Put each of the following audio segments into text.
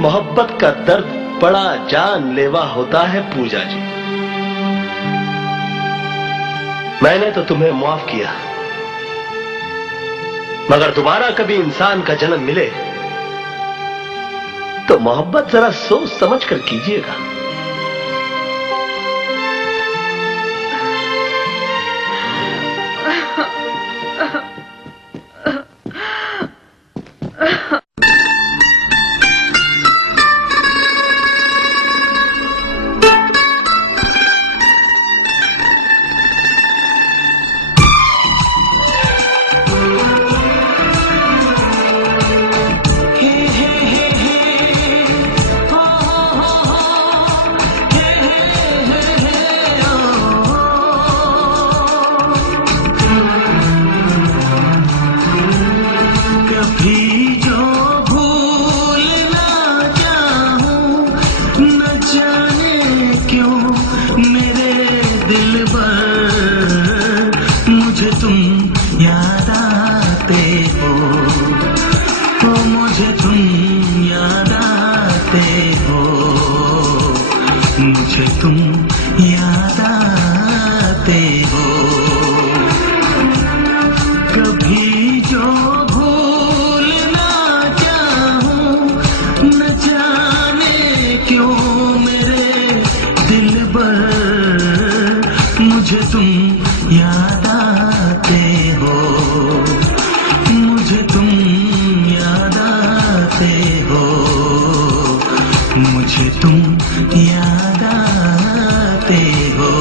मोहब्बत का दर्द बड़ा जानलेवा होता है पूजा जी। मैंने तो तुम्हें माफ किया, मगर दोबारा कभी इंसान का जन्म मिले तो मोहब्बत जरा सोच समझ कर कीजिएगा। मुझे तुम याद आते हो, कभी जो भूल ना चाहूं, न जाने क्यों मेरे दिल पर मुझे तुम याद आते हो, मुझे तुम याद आते हो, मुझे तुम याद आते हो।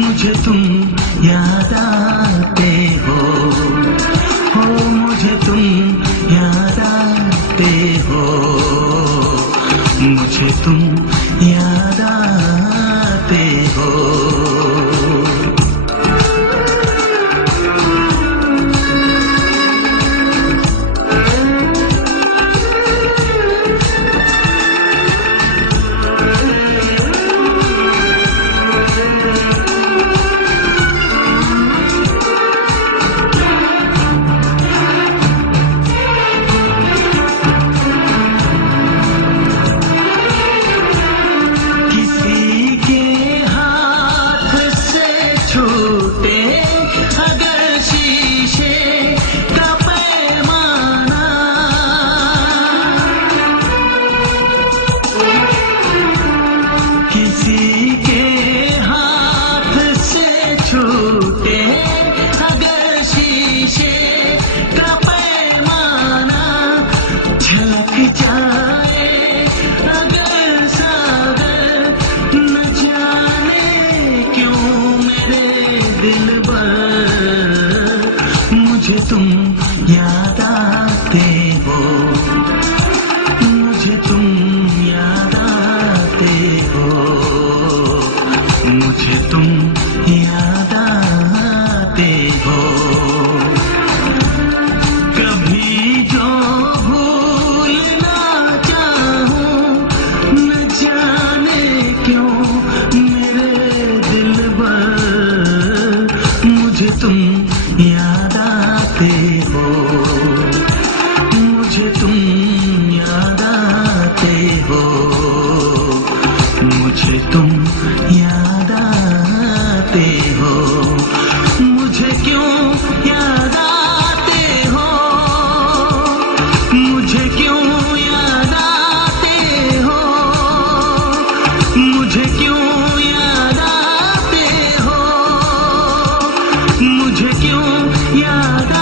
मुझे तुम याद आते हो, मुझे तुम याद आते हो, मुझे तुम याद आते हो। मुझे तुम याद आते हो, मुझे तुम याद आते हो, मुझे तुम याद आते हो, कभी जो भूल ना चाहूं, न जाने क्यों मेरे दिल पर मुझे तुम याद आते हो, मुझे तुम याद आते हो, मुझे तुम याद आते हो। याद